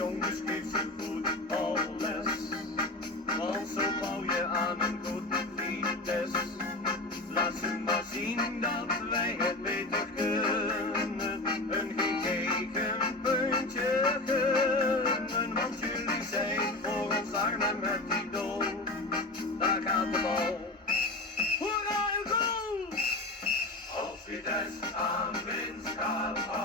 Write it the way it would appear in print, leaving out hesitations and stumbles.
jongens, geef ze goed alles. Want zo bouw je aan een goed Vitesse. Laat ze maar zien dat wij het beter kunnen. Een geen tegenpuntje gunnen. Want jullie zijn voor ons Arnhem met idool. Daar gaat de bal. Hoera, een goal! Als Vitesse aan winst gaat.